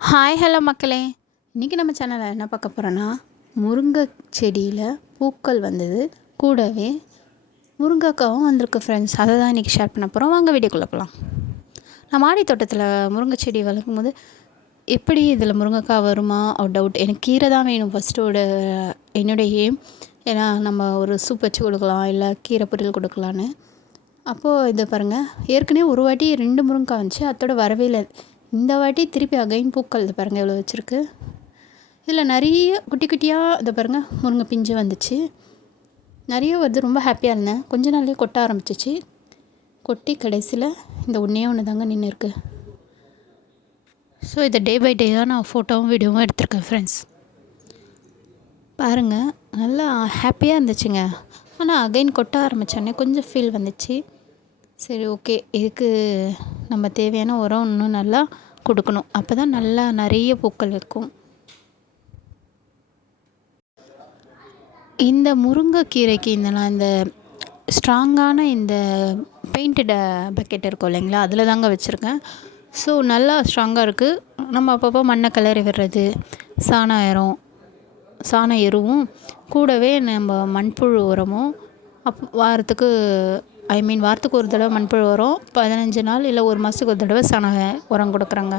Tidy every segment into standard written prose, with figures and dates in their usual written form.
Hi hello மக்களே. இன்றைக்கி நம்ம சேனலில் என்ன பார்க்க போகிறோன்னா, முருங்கை செடியில் பூக்கள் வந்தது, கூடவே முருங்கைக்காவும் வந்திருக்கு ஃப்ரெண்ட்ஸ். அதை தான் இன்றைக்கி ஷேர் பண்ண போகிறோம். வாங்க வீடியோக்குள்ளே போகலாம். நான் மாடி தோட்டத்தில் முருங்கை செடி வளர்க்கும் போது எப்படி இதில் முருங்கைக்காய் வருமா ஒரு டவுட். எனக்கு கீரை தான் வேணும் ஃபஸ்ட்டோட என்னுடைய எய்ம். ஏன்னா நம்ம ஒரு சூப் வச்சு கொடுக்கலாம், இல்லை கீரை பொரியல் கொடுக்கலான்னு. அப்போது இதை பாருங்கள், ஏற்கனவே ஒரு வாட்டி 2 முருங்கைக்காய் வந்துச்சு, அதோட வரவே இல்லை. இந்த வாட்டி திருப்பி அகைன் பூக்கள் இதை பாருங்கள் எவ்வளோ வச்சுருக்கு. இதில் நிறைய குட்டி குட்டியாக இதை பாருங்கள் முருங்கை பிஞ்சு வந்துச்சு, நிறைய வருது. ரொம்ப ஹாப்பியாக இருந்தேன். கொஞ்ச நாள்லேயே கொட்ட ஆரம்பிச்சிச்சு. கொட்டி கடைசியில் இந்த ஒன்று தாங்க நின்று இருக்குது. ஸோ இதை டே பை டேயாக நான் ஃபோட்டோவும் வீடியோவும் எடுத்திருக்கேன் ஃப்ரெண்ட்ஸ். பாருங்கள், நல்லா ஹாப்பியாக இருந்துச்சுங்க. ஆனால் அகைன் கொட்ட ஆரம்பித்தோடனே கொஞ்சம் ஃபீல் வந்துச்சு. சரி, ஓகே, இதுக்கு நம்ம தேவையான உரம் இன்னும் நல்லா கொடுக்கணும். அப்போ தான் நல்லா நிறைய பூக்கள் இருக்கும். இந்த முருங்கைக்கீரைக்கு நான் இந்த ஸ்ட்ராங்கான இந்த பெயிண்டட் பக்கெட் இருக்கும் இல்லைங்களா, அதில் தாங்க வச்சுருக்கேன். ஸோ நல்லா ஸ்ட்ராங்காக இருக்குது. நம்ம அப்பப்போ மண்ணை கிளறி விடுறது, சாண எருவும் கூடவே நம்ம மண்புழு உரமும் வாரத்துக்கு ஒரு தடவை மண்புழு உரம், 15 நாள் இல்லை ஒரு மாதத்துக்கு ஒரு தடவை சாண உரம் கொடுக்குறாங்க.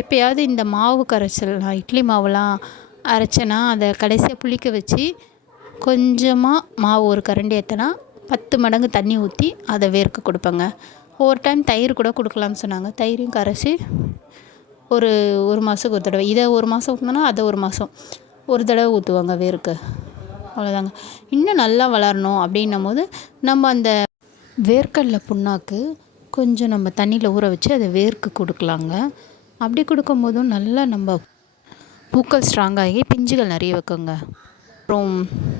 எப்போயாவது இந்த மாவு கரைச்சல், இட்லி மாவுலாம் அரைச்சேன்னா அதை கடைசியாக புளிக்க வச்சு கொஞ்சமாக மாவு ஒரு கரண்டி ஏற்றினா 10 மடங்கு தண்ணி ஊற்றி அதை வேர்க்க கொடுப்பேங்க. ஒவ்வொரு டைம் தயிர் கூட கொடுக்கலான்னு சொன்னாங்க. தயிரையும் கரைச்சி ஒரு மாதத்துக்கு ஒரு தடவை, இதை ஒரு மாதம் ஊற்றினா அதை ஒரு மாதம் ஒரு தடவை ஊற்றுவாங்க வேர்க்க. அவ்வளோதாங்க. இன்னும் நல்லா வளரணும் அப்படின்னும் போது நம்ம அந்த வேர்க்கடலை புண்ணாக்கு கொஞ்சம் நம்ம தண்ணியில் ஊற வச்சு அதை வேர்க்க கொடுக்கலாங்க. அப்படி கொடுக்கும்போதும் நல்லா நம்ம பூக்கள் ஸ்ட்ராங்காகி பிஞ்சுகள் நிறைய வைக்குங்க. அப்புறம்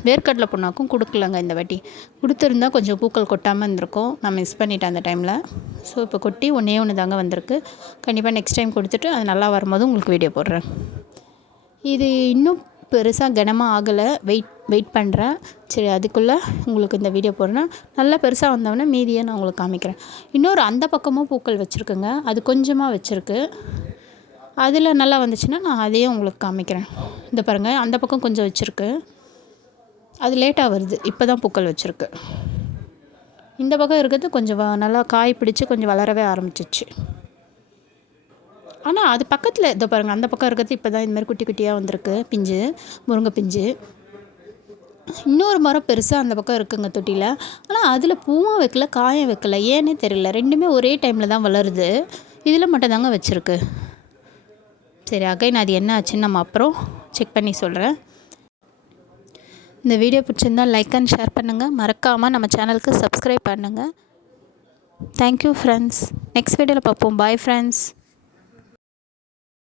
வேர்க்கடலை புண்ணாக்கும் கொடுக்கலங்க. இந்த வாட்டி கொடுத்துருந்தா கொஞ்சம் பூக்கள் கொட்டாமல் இருந்திருக்கும். நான் மிஸ் பண்ணிட்டேன் அந்த டைமில். ஸோ இப்போ கொட்டி ஒன்று தாங்க வந்திருக்கு. கண்டிப்பாக நெக்ஸ்ட் டைம் கொடுத்துட்டு அது நல்லா வரும்போது உங்களுக்கு வீடியோ போடுறேன். இது இன்னும் பெருசாக கனமாக ஆகலை. வெயிட் பண்ணுறேன். சரி, அதுக்குள்ளே உங்களுக்கு இந்த வீடியோ போடுறேன். நல்லா பெருசாக வந்தோடனே மீதியை நான் உங்களுக்கு காமிக்கிறேன். இன்னொரு அந்த பக்கமும் பூக்கள் வச்சுருக்குங்க. அது கொஞ்சமாக வச்சுருக்கு. அதில் நல்லா வந்துச்சுன்னா நான் அதையும் உங்களுக்கு காமிக்கிறேன். இந்த பாருங்கள், அந்த பக்கம் கொஞ்சம் வச்சுருக்கு. அது லேட்டாக வருது, இப்போ தான் பூக்கள் வச்சுருக்கு. இந்த பக்கம் இருக்கிறது கொஞ்சம் நல்லா காய் பிடிச்சி கொஞ்சம் வளரவே ஆரம்பிச்சிச்சு. ஆனால் அது பக்கத்தில் இதோ பாருங்கள், அந்த பக்கம் இருக்கிறது இப்போ தான் இந்த மாதிரி குட்டி குட்டியாக வந்திருக்கு பிஞ்சு, முருங்கை பிஞ்சு. இன்னொரு மரம் பெருசாக அந்த பக்கம் இருக்குங்க தொட்டியில். ஆனால் அதில் பூவும் வைக்கல, காயும் வைக்கல, ஏன்னே தெரியல. ரெண்டுமே ஒரே டைமில் தான் வளருது. இதில் மட்டும் தாங்க வச்சுருக்கு. சரி, அகைன் அது என்ன ஆச்சுன்னு நம்ம அப்புறம் செக் பண்ணி சொல்கிறேன். இந்த வீடியோ பிடிச்சிருந்தால் லைக் அண்ட் ஷேர் பண்ணுங்கள். மறக்காமல் நம்ம சேனலுக்கு சப்ஸ்கிரைப் பண்ணுங்கள். Thank you friends. நெக்ஸ்ட் வீடியோவில் பார்ப்போம். Bye friends.